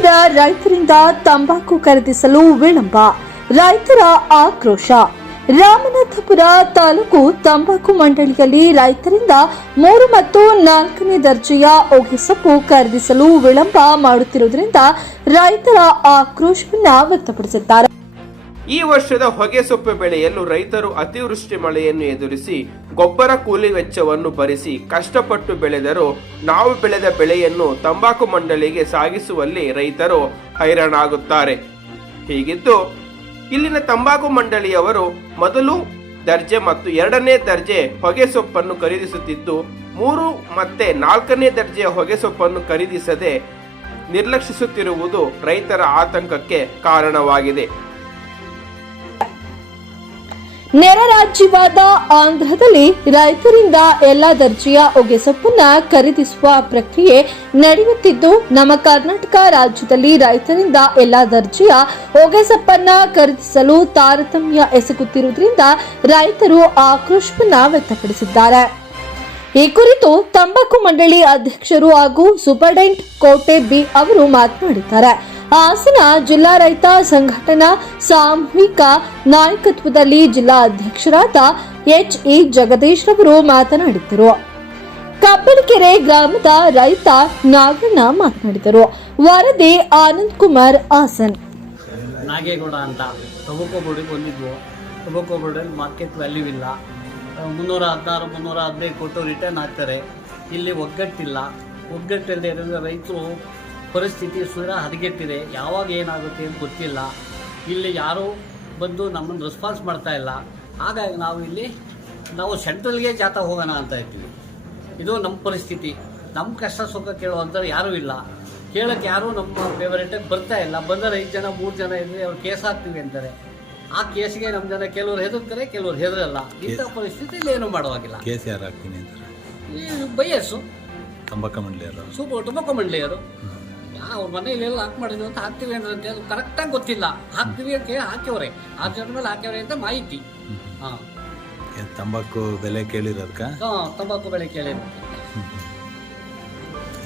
ರಾಮನಾಥಪುರ ರೈತರಿಂದ ತಂಬಾಕು ಖರೀದಿಸಲು ವಿಳಂಬ. ರೈತರ ಆಕ್ರೋಶ. ರಾಮನಾಥಪುರ ತಾಲೂಕು ತಂಬಾಕು ಮಂಡಳಿಯಲ್ಲಿ ರೈತರಿಂದ ಮೂರು ಮತ್ತು ನಾಲ್ಕನೇ ದರ್ಜೆಯ ಒಗೆಸೊಪ್ಪು ಖರೀದಿಸಲು ವಿಳಂಬ ಮಾಡುತ್ತಿರುವುದರಿಂದ ರೈತರ ಆಕ್ರೋಶವನ್ನ ವ್ಯಕ್ತಪಡಿಸಿದ್ದಾರೆ. ಈ ವರ್ಷದ ಹೊಗೆಸೊಪ್ಪು ಬೆಳೆಯಲು ರೈತರು ಅತಿವೃಷ್ಟಿ ಮಳೆಯನ್ನು ಎದುರಿಸಿ ಗೊಬ್ಬರ ಕೂಲಿ ವೆಚ್ಚವನ್ನು ಭರಿಸಿ ಕಷ್ಟಪಟ್ಟು ಬೆಳೆದರೂ ನಾವು ಬೆಳೆದ ಬೆಳೆಯನ್ನು ತಂಬಾಕು ಮಂಡಳಿಗೆ ಸಾಗಿಸುವಲ್ಲಿ ರೈತರು ಹೈರಾಣಾಗುತ್ತಾರೆ. ಹೀಗಿದ್ದು, ಇಲ್ಲಿನ ತಂಬಾಕು ಮಂಡಳಿಯವರು ಮೊದಲು ದರ್ಜೆ ಮತ್ತು ಎರಡನೇ ದರ್ಜೆ ಹೊಗೆಸೊಪ್ಪನ್ನು ಖರೀದಿಸುತ್ತಿದ್ದು, ಮೂರು ಮತ್ತೆ ನಾಲ್ಕನೇ ದರ್ಜೆಯ ಹೊಗೆಸೊಪ್ಪನ್ನು ಖರೀದಿಸದೆ ನಿರ್ಲಕ್ಷಿಸುತ್ತಿರುವುದು ರೈತರ ಆತಂಕಕ್ಕೆ ಕಾರಣವಾಗಿದೆ. ನೆರ ರಾಜ್ಯವಾದ ಆಂಧ್ರದಲ್ಲಿ ರೈತರಿಂದ ಎಲ್ಲ ದರ್ಜೆಯ ಹೊಗೆಸೊಪ್ಪನ್ನ ಖರೀದಿಸುವ ಪ್ರಕ್ರಿಯೆ ನಡೆಯುತ್ತಿದ್ದು, ನಮ್ಮ ಕರ್ನಾಟಕ ರಾಜ್ಯದಲ್ಲಿ ರೈತರಿಂದ ಎಲ್ಲ ದರ್ಜೆಯ ಹೊಗೆಸೊಪ್ಪನ್ನ ಖರೀದಿಸಲು ತಾರತಮ್ಯ ಎಸಗುತ್ತಿರುವುದರಿಂದ ರೈತರು ಆಕ್ರೋಶವನ್ನ ವ್ಯಕ್ತಪಡಿಸಿದ್ದಾರೆ. ಈ ಕುರಿತು ತಂಬಾಕು ಮಂಡಳಿ ಅಧ್ಯಕ್ಷರು ಹಾಗೂ ಸೂಪರ್ಡೆಂಟ್ ಕೋಟೆ ಬಿ ಅವರು ಮಾತನಾಡಿದ್ದಾರೆ. ಹಾಸನ ಜಿಲ್ಲಾ ರೈತ ಸಂಘಟನಾ ಸಾಮೂಹಿಕ ನಾಯಕತ್ವದಲ್ಲಿ ಜಿಲ್ಲಾ ಅಧ್ಯಕ್ಷರಾದ ಎಚ್ ಇ ಜಗದೀಶ್ ರವರು ಮಾತನಾಡಿದರು. ಕಬ್ಬನಕೆರೆ ಗ್ರಾಮದ ರೈತ ನಾಗಣ್ಣ ಮಾತನಾಡಿದರು. ವರದಿ ಆನಂದ್ ಕುಮಾರ್ ಹಾಸನ್. ನಾಗೇಗೌಡ ಅಂತ. ಟೊಬೊಕೊ ಬಂದಿದ್ವು. ಟೊಬೊಕೊ ಮಾರ್ಕೆಟ್ ವ್ಯಾಲ್ಯೂ ಇಲ್ಲ. ಮುನ್ನೂರ ಹದಿನಾರು, ಮುನ್ನೂರ ಹದಿನೈದು ಕೊಟ್ಟು ರಿಟರ್ನ್ ಹಾಕ್ತಾರೆ ಇಲ್ಲಿ ಒಗ್ಗಟ್ಟಿಲ್ಲ. ಒಗ್ಗಟ್ಟಿಲ್ಲದೆ ರೈತರು ಪರಿಸ್ಥಿತಿ ಸುರ ಹದಗೆಟ್ಟಿದೆ. ಯಾವಾಗ ಏನಾಗುತ್ತೆ ಅಂತ ಗೊತ್ತಿಲ್ಲ. ಇಲ್ಲಿ ಯಾರೂ ಬಂದು ನಮ್ಮನ್ನು ರೆಸ್ಪಾನ್ಸ್ ಮಾಡ್ತಾ ಇಲ್ಲ. ಹಾಗಾಗಿ ನಾವು ಇಲ್ಲಿ ನಾವು ಸೆಂಟ್ರಲ್ಗೆ ಜಾತ ಹೋಗೋಣ ಅಂತ ಇರ್ತೀವಿ ಇದು ನಮ್ಮ ಪರಿಸ್ಥಿತಿ. ನಮ್ಮ ಕಷ್ಟ ಸುಖ ಕೇಳುವಂಥವ್ರು ಯಾರೂ ಇಲ್ಲ. ಕೇಳೋಕ್ಕೆ ಯಾರೂ ನಮ್ಮ ಫೇವರೇಟಾಗಿ ಬರ್ತಾ ಇಲ್ಲ. ಬಂದರೆ ಐದು ಜನ ಮೂರು ಜನ ಇದ್ರೆ ಅವ್ರು ಕೇಸ್ ಹಾಕ್ತೀವಿ ಅಂತಾರೆ. ಆ ಕೇಸ್ಗೆ ನಮ್ಮ ಜನ ಕೆಲವ್ರು ಹೆದರ್ತಾರೆ ಕೆಲವ್ರು ಹೆದರಲ್ಲ. ಇಂಥ ಪರಿಸ್ಥಿತಿಯಲ್ಲಿ ಏನೂ ಮಾಡುವಾಗಿಲ್ಲ. ಕೇಸ್ ಯಾರು ಹಾಕ್ತೀನಿ ಅಂತ ಬೈಯಸ್ಸು ತಂಬಾಕ ಮಂಡಳಿಯವರು ಸೂಪರ್ ಟೊಬೊಕೊ ಮಂಡಳಿಯವರು ಅವ್ರ ಎಲ್ಲ ಹಾಕಿ ಮಾಡಿದ್ವಿ ಅಂತ ಹಾಕ್ತೀವಿ ಅಂದ್ರೆ ಅಂತ ಅದು ಕರೆಕ್ಟಾಗಿ ಗೊತ್ತಿಲ್ಲ. ಹಾಕ್ತೀವಿ ಅಂತ ಹೇಳಿ ಹಾಕ್ಯವ್ರೆ. ಜನ ಮೇಲೆ ಹಾಕ್ಯವ್ರೆ ಅಂತ ಮಾಹಿತಿ. ಹಾಂ. ತಂಬಾಕು ಬೆಲೆ ಕೇಳಿರೋದಕ್ಕ ಹಾಂ ತಂಬಾಕು ಬೆಲೆ ಕೇಳಿ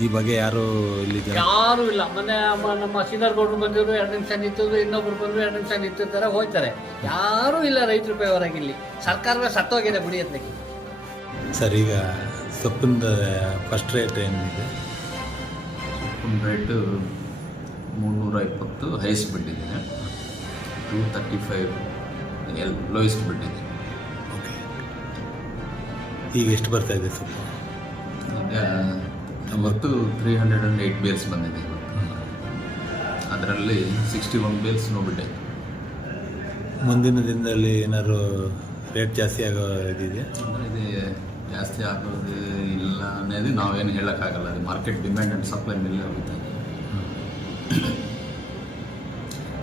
ಈ ಬಗ್ಗೆ ಯಾರು ಇಲ್ಲಿ ಯಾರು ಇಲ್ಲ. ಮೊನ್ನೆ ನಮ್ಮ- ನಮ್ಮ ಸೀನಿಯರ್ ಗೌಡ್ರು ಬಂದಿದ್ರು ಎರಡು ನಿಮಿಷ ನಿಂತಿದ್ರು ಇನ್ನೊಬ್ರು ಬಂದ್ರು ಎರಡು ನಿಮಿಷ ನಿಂತಿರ್ತಾರೆ ಹೋಯ್ತಾರೆ. ಯಾರೂ ಇಲ್ಲ ರೈತರ ಪೇವರಾಗಿ ಇಲ್ಲಿ ಸರ್ಕಾರವೇ ಸತ್ತೋಗಿದೆ ಬಿಡಿ ಸರ್ ಈಗ ಸೊಪ್ಪಿನ ಫಸ್ಟ್ ರೇಟ್ ಏನಿದೆ? ಒಂದು ರೇಟ್ ಮುನ್ನೂರ ಇಪ್ಪತ್ತು ಹೈಯೆಸ್ಟ್ ಬಿಟ್ಟಿದ್ದೀನಿ two thirty five L lowest ಬಿಟ್ಟಿದ್ದೀನಿ ಓಕೆ ಈಗ ಎಷ್ಟು ಬರ್ತಾ ಇದೆ ಸ್ವಲ್ಪ? ಈಗ ಇವತ್ತು three hundred and eight bales ಬಂದಿದೆ ಇವತ್ತು. ಅದರಲ್ಲಿ ಸಿಕ್ಸ್ಟಿ ಒನ್ ಬೇಲ್ಸ್ ನೋಡ್ಬಿಟ್ಟೆ ಮುಂದಿನ ದಿನದಲ್ಲಿ ಏನಾದರೂ ರೇಟ್ ಜಾಸ್ತಿ ಆಗೋ ಇದಿದೆಯಾ ಅಂದರೆ ಇದು ಜಾಸ್ತಿ ಆಗೋದು ಇಲ್ಲ ಅನ್ನೋದು ನಾವೇನು ಹೇಳೋಕ್ಕಾಗಲ್ಲ. ಅದು ಮಾರ್ಕೆಟ್ ಡಿಮ್ಯಾಂಡ್ ಆ್ಯಂಡ್ ಸಪ್ಲೈ ಮೇಲೆ ಹೋಗುತ್ತೆ.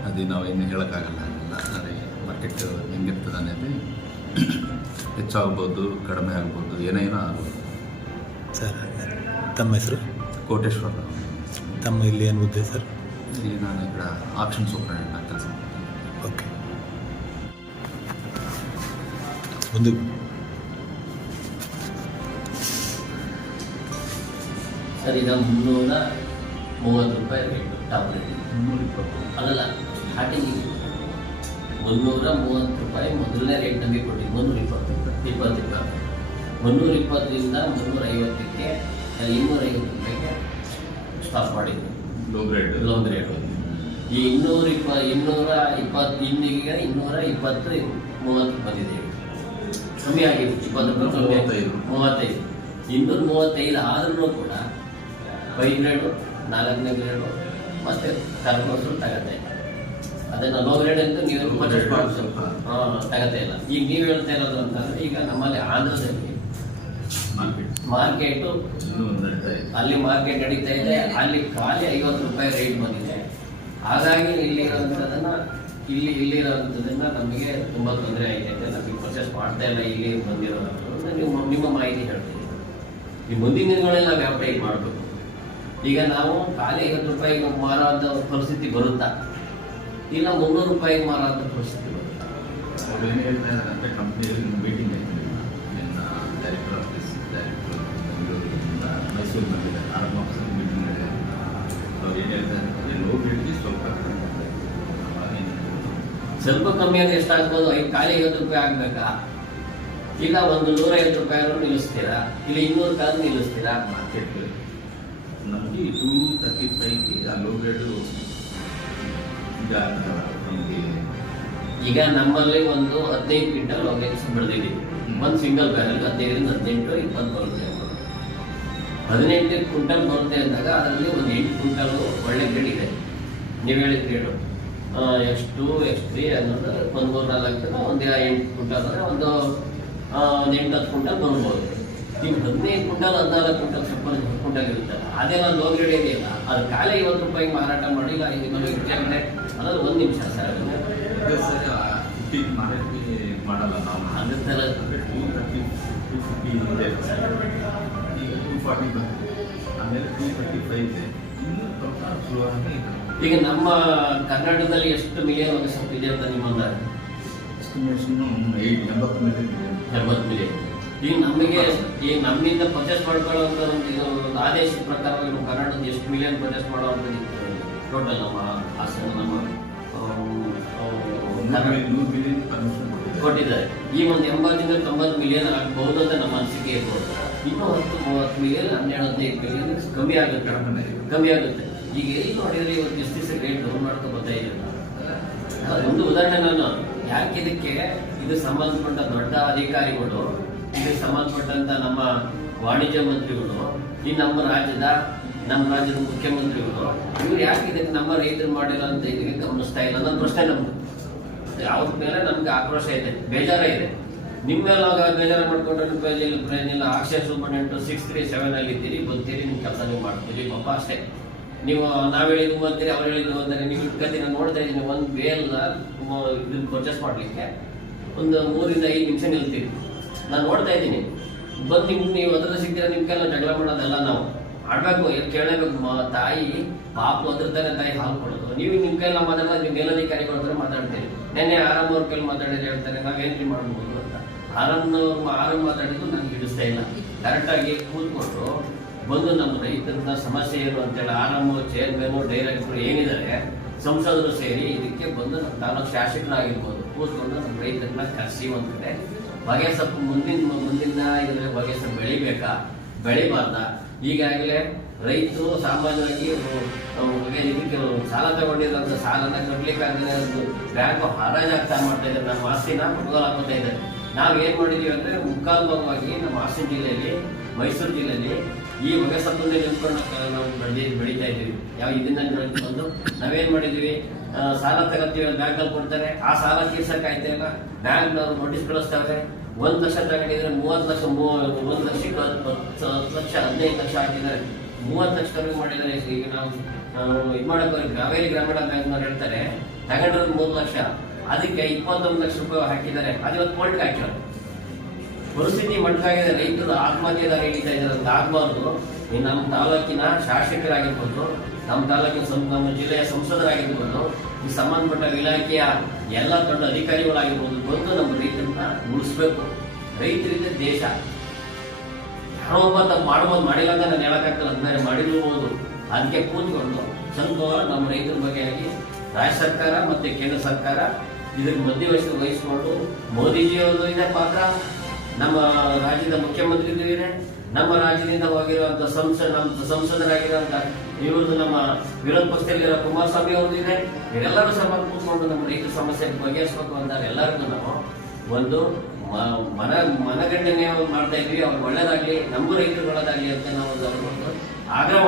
ಅದು ನಾವೇನು ಹೇಳೋಕ್ಕಾಗಲ್ಲ. ಅದೆಲ್ಲ ಅದೇ ಮಾರ್ಕೆಟ್ ಹೆಂಗಿರ್ತದೆ ಅನ್ನೋದು ಹೆಚ್ಚಾಗ್ಬೋದು ಕಡಿಮೆ ಆಗ್ಬೋದು ಏನೇನೋ ಆಗ್ಬೋದು. ಸರ್ ತಮ್ಮ ಹೆಸರು? ಕೋಟೇಶ್ವರ. ತಮ್ಮ ಇಲ್ಲಿ ಏನು ಹುದ್ದೆ ಸರ್? ಇಲ್ಲಿ ನಾನು ಈಗ ಆಪ್ಷನ್ ಸೂಪರ್ ಕೆಲಸ ಓಕೆ. ಒಂದು ಸರ್ ನಮ್ಮ ಮುನ್ನೂರ ಮೂವತ್ತು ರೂಪಾಯಿ ರೇಟು ಟಾಬ್ಲೆಟ್ ಮುನ್ನೂರ ಇಪ್ಪತ್ತು. ಅಲ್ಲಲ್ಲ ಸ್ಟಾರ್ಟಿಂಗಿಗೆ ಮುನ್ನೂರ ಮೂವತ್ತು ರೂಪಾಯಿ ಮೊದಲನೇ ರೇಟ್ ನಮಗೆ ಕೊಟ್ಟಿದ್ದು. ಮುನ್ನೂರ ಇಪ್ಪತ್ತು. ಇಪ್ಪತ್ತು ಇಪ್ಪತ್ತು. ಮುನ್ನೂರ ಇಪ್ಪತ್ತರಿಂದ ಮುನ್ನೂರ ಐವತ್ತಕ್ಕೆ ಅಲ್ಲಿ ಇನ್ನೂರ ಐವತ್ತು ರೂಪಾಯಿಗೆ ಸ್ಟಾಪ್ ಮಾಡಿದ್ದು. ಲೋ ಗ್ರೇಡ್ ಲೋನ್ ರೇಟು ಈ ಇನ್ನೂರ ಇಪ್ಪ ಇನ್ನೂರ ಇಪ್ಪತ್ತು ಇನ್ನೀಗ ಇನ್ನೂರ ಇಪ್ಪತ್ತು ಮೂವತ್ತು ಬಂದಿದೆ. ಕಮ್ಮಿ ಆಗಿದೆ. ಇಪ್ಪತ್ತು ರೂಪಾಯಿ. ಮೂವತ್ತೈದು. ಇನ್ನೂರ ಮೂವತ್ತೈದು ಆದ್ರೂ ಕೂಡ ಫೈ ಗ್ರೇಡು ನಾಲ್ಕನೇ ಗ್ರೇಡು ಮತ್ತೆ ಕರ್ಕೋಸು ತಗತ್ತೆ. ಅದನ್ನ ಲೋ ಗ್ರೇಡ್ ಅಂತ ನೀವು ಪರ್ಚೇಸ್ ಸ್ವಲ್ಪ. ಹಾಂ ತಗತ್ತೆ ಇಲ್ಲ. ಈಗ ನೀವು ಹೇಳ್ತಾ ಇರೋದು ಅಂತಂದ್ರೆ ಈಗ ನಮ್ಮಲ್ಲಿ ಆಂಧ್ರದಲ್ಲಿ ಮಾರ್ಕೆಟ್ ಅಲ್ಲಿ ಮಾರ್ಕೆಟ್ ನಡೀತಾ ಇದೆ. ಅಲ್ಲಿ ಖಾಲಿ ಐವತ್ತು ರೂಪಾಯಿ ರೇಟ್ ಬಂದಿದೆ. ಹಾಗಾಗಿ ಇಲ್ಲಿರೋಂಥದ್ದನ್ನ ಇಲ್ಲಿ ಇಲ್ಲಿರೋಂಥದ್ದನ್ನ ನಮಗೆ ತುಂಬ ತೊಂದರೆ ಆಗಿದೆ ನಮಗೆ ಪರ್ಚೇಸ್ ಮಾಡ್ತಾ ಇಲ್ಲ ಇಲ್ಲಿ ಬಂದಿರೋದು ನೀವು ನಿಮ್ಮ ಮಾಹಿತಿ ಹೇಳ್ತೀನಿ. ಈ ಮುಂದಿನ ದಿನಗಳಲ್ಲಿ ನಾವು ಯಾವ ಟೈಪ್ ಮಾಡಬೇಕು? ಈಗ ನಾವು ಖಾಲಿ ಐವತ್ತು ರೂಪಾಯಿಗೆ ಮಾರುವಂಥ ಪರಿಸ್ಥಿತಿ ಬರುತ್ತಾ? ಇಲ್ಲ ಮುನ್ನೂರು ರೂಪಾಯಿಗೆ ಮಾರುವಂಥ ಪರಿಸ್ಥಿತಿ ಸ್ವಲ್ಪ ಕಮ್ಮಿ ಆದರೆ ಎಷ್ಟಾಗ್ಬೋದು? ಐದು ಖಾಲಿ ಐವತ್ತು ರೂಪಾಯಿ ಆಗಬೇಕಾ? ಇಲ್ಲ ಒಂದು ನೂರೈವತ್ತು ರೂಪಾಯಿ ನಿಲ್ಲಿಸ್ತೀರಾ? ಇಲ್ಲ ಇನ್ನೂರು ಕಾಲ ನಿಲ್ಲಿಸ್ತೀರಾ? ಮಾರ್ಕೆಟ್ ನಮಗೆ ಟೂ ತರ್ಟಿ ಫೈವ್ಗೆ ಆ ಲೋ ಗ್ರೇಡು ಈಗ ನಮಗೆ. ಈಗ ನಮ್ಮಲ್ಲಿ ಒಂದು ಹದಿನೈದು ಕ್ವಿಂಟಲ್ ಒಗ್ಗರಿಸಿ ಬೆಳೆದಿದ್ದೀವಿ. ಒಂದು ಸಿಂಗಲ್ ಬ್ಯಾರಲ್ ಹದಿನೈದರಿಂದ ಹದಿನೆಂಟು ಇಪ್ಪತ್ತು ಬರುತ್ತೆ. ಹದಿನೆಂಟು ಕ್ವಿಂಟಲ್ ಬರುತ್ತೆ ಅಂದಾಗ ಅದರಲ್ಲಿ ಒಂದು ಎಂಟು ಕ್ವಿಂಟಲ್ ಒಳ್ಳೆ ಗ್ರೇಡ್ ಇದೆ. ನೀವು ಹೇಳಿದ ಗ್ರೇಡು ಎಷ್ಟು ಎಕ್ಸ್ ತ್ರೀ ಅನ್ನೋದು ಒಂದು ಮೂರು ನಾಲ್ಕು ಒಂದು ಎಂಟು ಕ್ವಿಂಟಲ್ ಅಂದರೆ ಒಂದು ಒಂದು ಎಂಟು ಹತ್ತು ಕ್ವಿಂಟಲ್ ಬರ್ಬೋದು ಈಗ ಹದಿನೈದು ಕ್ವಿಂಟಲ್ ಹದಿನಾಲ್ಕು ಕ್ವಿಂಟಲ್ ಸ್ವಲ್ಪ ಕ್ವಿಂಟಲ್ ಇರುತ್ತಲ್ಲ ನಾನು ಲೋ ಗ್ರೇಡ್ ಇದೆಯಲ್ಲ ಅದು ಖಾಲಿ ಐವತ್ತು ರೂಪಾಯಿ ಮಾರಾಟ ಮಾಡಿಲ್ಲ ಇದು ನಮಗೆ ವಿಚಾರಣೆ ಅನ್ನೋದು ಒಂದು ನಿಮಿಷ ಸರ್. ಮಾಡಲ್ಲ ನಾವು. ಅದ್ರ ಥರ ಟೂ ತರ್ಟಿ ಟೂ ಫಿಫ್ಟಿ ಇದೆ. ಈಗ ಟೂ ಫಾರ್ಟಿ ಬಂದಿದೆ. ಆಮೇಲೆ ಟೂ ತರ್ಟಿ ಫೈವ್ ಇದೆ. ಇನ್ನೂ ಸ್ವಲ್ಪ ಸ್ಲೋ ಈಗ ನಮ್ಮ ಕರ್ನಾಟಕದಲ್ಲಿ ಎಷ್ಟು ಮಿಲಿಯನ್ ಒಂದು ಸ್ವಲ್ಪ ಇದೆ ಅಂತ ನಿಮ್ಮ ಅಂದಾಜು ಎಸ್ಟಿಮೇಷನ್ನು ಏಯ್ಟ್ ಎಂಬತ್ತು ಮಿಲಿಯನ್ ಎಂಬತ್ತು ಮಿಲಿಯನ್ ಈಗ ನಮಗೆ ಈಗ ನಮ್ಮಿಂದ ಪರ್ಚೇಸ್ ಮಾಡ್ಕೊಳ್ಳೋಂಥ ಒಂದು ಆದೇಶದ ಪ್ರಕಾರ ನಮ್ಮ ಕರ್ನಾಟಕದ ಎಷ್ಟು ಮಿಲಿಯನ್ ಪರ್ಚೇಸ್ ಮಾಡೋವಂಥದ್ದು ಟೋಟಲ್ ನಮ್ಮ ಹಾಸನ ನಮ್ಮ ಕೊಟ್ಟಿದ್ದಾರೆ. ಈ ಒಂದು ಎಂಬತ್ತರಿಂದ ತೊಂಬತ್ತು ಮಿಲಿಯನ್ ಆಗ್ಬಹುದು ಅಂತ ನಮ್ಮ ಅನಿಸಿಕೆ ಇರ್ಬೋದು. ಇನ್ನೂ ಹತ್ತು ಮೂವತ್ತು ಮಿಲಿಯನ್ ಹನ್ನೆರಡು ಹದಿನೈದು ಮಿಲಿಯನ್ ಕಮ್ಮಿ ಆಗುತ್ತೆ. ಕಮ್ಮಿ ಆಗುತ್ತೆ. ಈಗ ಎಲ್ಲಿ ನೋಡಿದ್ರೆ ಇವತ್ತು ಎಷ್ಟು ದಿವಸ ರೇಟ್ ಡೌನ್ ಮಾಡ್ಕೊ ಬರ್ತಾ ಒಂದು ಉದಾಹರಣೆ ನಾನು ಯಾಕೆ ಇದಕ್ಕೆ ಇದು ಸಂಬಂಧಪಟ್ಟ ದೊಡ್ಡ ಅಧಿಕಾರಿಗಳು ಇದಕ್ಕೆ ಸಂಬಂಧಪಟ್ಟಂತ ನಮ್ಮ ವಾಣಿಜ್ಯ ಮಂತ್ರಿಗಳು, ಈ ನಮ್ಮ ರಾಜ್ಯದ ನಮ್ಮ ರಾಜ್ಯದ ಮುಖ್ಯಮಂತ್ರಿಗಳು, ಇವ್ರು ಯಾಕೆ ಇದಕ್ಕೆ ನಮ್ಮ ರೈತರು ಮಾಡಿಲ್ಲ ಅಂತ ಇದಕ್ಕೆ ಗಮನಿಸ್ತಾ ಇಲ್ಲ ಅನ್ನೋ ಪ್ರಶ್ನೆ ನಮ್ದು ಅವ್ರ ಮೇಲೆ ನಮ್ಗೆ ಆಕ್ರೋಶ ಇದೆ, ಬೇಜಾರ ಇದೆ. ನಿಮ್ಮೆಲ್ಲ ಬೇಜಾರ ಮಾಡ್ಕೊಂಡ್ರೆ ಪ್ರಯೋಜನ ಪ್ರಯೋಜನ Akshaya superintendent six three seven ಅಲ್ಲಿ ಇದ್ದೀರಿ ಬಂತೀರಿ ನಿಮ್ಮ ಕೆಲಸ ನೀವು ಮಾಡ್ತೀರಿ ಪಾಪ ಅಷ್ಟೇ. ನೀವು, ನಾವು ಹೇಳಿದ್ರು ಅಂತೀರಿ ಅವ್ರು ಹೇಳಿದ್ರು ಅಂತಾರೆ ನೀವು ಇಟ್ಕೊತಿ ನಾನು ನೋಡ್ತಾ ಇದ್ದೀನಿ, ಒಂದು ಬೇಲ್ ಇದನ್ನ ಪರ್ಚೇಸ್ ಮಾಡಲಿಕ್ಕೆ, ಒಂದು ಮೂರಿಂದ ಐದು ನಿಮಿಷ ನಿಲ್ತೀರಿ. ನಾನು ನೋಡ್ತಾ ಇದ್ದೀನಿ. ಬಂದು ನಿಮ್ಗೆ ನೀವು ಅದ್ರ ಸಿಗ್ತೀರ ನಿಮ್ಗೆಲ್ಲ ಜಗಳ ಮಾಡೋದೆಲ್ಲ ನಾವು. ಆಡ್ಬೇಕು ಕೇಳಬೇಕು ತಾಯಿ, ಪಾಪು ಅದ್ರತಾನೆ ತಾಯಿ ಹಾಲು ಕೊಡೋದು. ನೀವು ನಿಮ್ ಕೈಲ ಮಾತಾಡೋದು ನೀವು ಮೇಲಧಿಕಾರಿಗಳ ಮಾತಾಡ್ತೀರಿ. ನೆನ್ನೆ ಆರಾಮ್ ಅವ್ರ ಕೈಲಿ ಮಾತಾಡಿದ್ರೆ ಹೇಳ್ತಾರೆ ನಾವೇನ್ರಿ ಮಾಡ್ಬೋದು ಅಂತ. ಆರಾಮ್ ಆರಾಮ್ ಮಾತಾಡಿದ್ದು ನಂಗೆ ಹಿಡಿಸ್ತಾ ಇಲ್ಲ. ಕರೆಕ್ಟಾಗಿ ಕೂತ್ಕೊಂಡು ಬಂದು ನಮ್ಮ ರೈತರನ್ನ ಸಮಸ್ಯೆ ಏನು ಅಂತೇಳಿ ಆರಾಮು ಚೇರ್ಮನ್ ಡೈರೆಕ್ಟರ್ ಏನಿದ್ದಾರೆ ಸಂಸದರು ಸೇರಿ ಇದಕ್ಕೆ ಬಂದು ನಮ್ಮ ತಾಲೂಕು ಶಾಸಕರಾಗಿರ್ಬೋದು. ಕೂತ್ಕೊಂಡು ನಮ್ಮ ರೈತರನ್ನ ಕರೆಸಿ ಒಂದ್ ಕಡೆ ಬಗೆಸಪ್ಪು ಮುಂದಿನ ಮುಂದಿನ ಇದ್ರೆ ಬಗೆಸಪ್ಪು ಬೆಳಿಬೇಕಾ? ಬೆಳಿಬಾರ್ದ. ಈಗಾಗಲೇ ರೈತರು ಸಾಮಾನ್ಯವಾಗಿ ಇದಕ್ಕೆ ಸಾಲ ತಗೊಂಡಿರೋಂಥ ಸಾಲನ ಒಂದು ಬ್ಯಾಂಕ್ ಹರಾಜಾಗ್ತಾ ಮಾಡ್ತಾ ಇದ್ದಾರೆ. ನಮ್ಮ ಆಸ್ತಿನ ಹಾಕೋತಾ ನಾವು ನಾವ್ ಏನ್ ಮಾಡಿದೀವಿ ಅಂದ್ರೆ ಮುಕ್ಕಾಲ್ ಭಾಗವಾಗಿ ನಮ್ಮ ಹಾಸನ ಜಿಲ್ಲೆಯಲ್ಲಿ, ಮೈಸೂರು ಜಿಲ್ಲೆಯಲ್ಲಿ ಈ ಹೊಗೆ ಹೊಗೆಸಪ್ಪನ್ನೇ ನಿಂತ್ಕೊಂಡು ನಾವು ಬೆಳೆದಿ ಬೆಳೀತಾ ಇದ್ದೀವಿ. ಯಾವ ಇದನ್ನ ಬಂದು ನಾವೇನ್ ಮಾಡಿದೀವಿ? ಸಾಲ ತಗೋತೀವಿ ಬ್ಯಾಂಕ್ ಅಲ್ಲಿ ಕೊಡ್ತಾರೆ. ಆ ಸಾಲ ತೀರ್ಸಕ್ ಆಯ್ತಾ ಬ್ಯಾಂಕ್ ನವರು ನೋಟಿಸ್ ಕಳಿಸ್ತಾರೆ. ಒಂದ್ ಲಕ್ಷ ತಗೊಂಡಿದ್ರೆ ಮೂವತ್ತು ಲಕ್ಷ ಒಂದ್ ಲಕ್ಷ ಹತ್ತು ಲಕ್ಷ, ಹದಿನೈದು ಲಕ್ಷ ಹಾಕಿದ್ದಾರೆ. ಮೂವತ್ತು ಲಕ್ಷ ಕಮ್ಮಿ ಮಾಡಿದ್ದಾರೆ. ಈಗ ನಾವು ನಾವು ಇದು ಮಾಡಕ್ ಕಾವೇರಿ ಗ್ರಾಮೀಣ ಬ್ಯಾಂಕ್ ನವ್ರು ಹೇಳ್ತಾರೆ, ತಗೊಂಡಿರೋದು ಮೂರು ಲಕ್ಷ, ಅದಕ್ಕೆ ಇಪ್ಪತ್ತೊಂದು ಲಕ್ಷ ರೂಪಾಯಿ ಹಾಕಿದ್ದಾರೆ. ಅದಿವತ್ತು ಕೋರ್ಟ್ಗೆ ಹಾಕಿರೋದು. ಪರಿಸ್ಥಿತಿ ಮಟ್ಟಾಗಿದೆ ರೈತರು ಆತ್ಮಹತ್ಯೆ ಹಿಡಿತಾ ಇದ್ದಾರೆ ಆಗ್ಬಾರ್ದು. ನಮ್ಮ ತಾಲೂಕಿನ ಶಾಸಕರಾಗಿರ್ಬೋದು, ನಮ್ಮ ತಾಲೂಕಿನ ನಮ್ಮ ಜಿಲ್ಲೆಯ ಸಂಸದರಾಗಿರ್ಬೋದು, ಈ ಸಂಬಂಧಪಟ್ಟ ಇಲಾಖೆಯ ಎಲ್ಲ ದೊಡ್ಡ ಅಧಿಕಾರಿಗಳಾಗಿರ್ಬೋದು ಬಂದು ನಮ್ಮ ರೈತರನ್ನ ಉಳಿಸ್ಬೇಕು. ರೈತರಿಂದ ದೇಶ ಯಾರೋ ಒಬ್ಬ ತಪ್ಪು ಮಾಡ್ಬೋದು, ಮಾಡಿಲ್ಲ ಅಂತ ನಾನು ಹೇಳಕ್ಕಾಗಲ್ಲ ಅಂದ್ರೆ ಮಾಡಿರ್ಬೋದು. ಅದಕ್ಕೆ ಕೂತ್ಕೊಂಡು ಸ್ವಲ್ಪ ನಮ್ಮ ರೈತರ ಬಗ್ಗೆ ಆಗಿ ರಾಜ್ಯ ಸರ್ಕಾರ ಮತ್ತೆ ಕೇಂದ್ರ ಸರ್ಕಾರ ಇದಕ್ಕೆ ಮಧ್ಯವಹಿಸಿ ವಹಿಸಿಕೊಂಡು ಮೋದಿಜಿಯವರು ಇದೆ ಪಾತ್ರ. ನಮ್ಮ ರಾಜ್ಯದ ಮುಖ್ಯಮಂತ್ರಿಗಳು ನಮ್ಮ ರಾಜ್ಯದಿಂದ ಹೋಗಿರುವಂತ ಸಂಸದ, ನಮ್ಮ ಸಂಸದರಾಗಿರುವಂತ ಇವರು ನಮ್ಮ ವಿರೋಧ ಪಕ್ಷದಲ್ಲಿರೋ ಕುಮಾರಸ್ವಾಮಿ ಅವ್ರದ್ದು ಇದೆ. ಇವರೆಲ್ಲರೂ ಸಹ ಕೂತ್ಕೊಂಡು ನಮ್ಮ ರೈತರ ಸಮಸ್ಯೆ ಬಗೆಹರಿಸಬೇಕು ಅಂತ ಎಲ್ಲರಿಗೂ ನಾವು ಒಂದು ಮನ ಮನಗಂಡನೆ ಮಾಡ್ತಾ ಇದ್ವಿ. ಅವ್ರು ಒಳ್ಳೇದಾಗ್ಲಿ, ನಮ್ಮ ರೈತರು ಒಳ್ಳೇದಾಗ್ಲಿ ಅಂತ ನಾವು ಒಂದು ಆಗ್ರಹ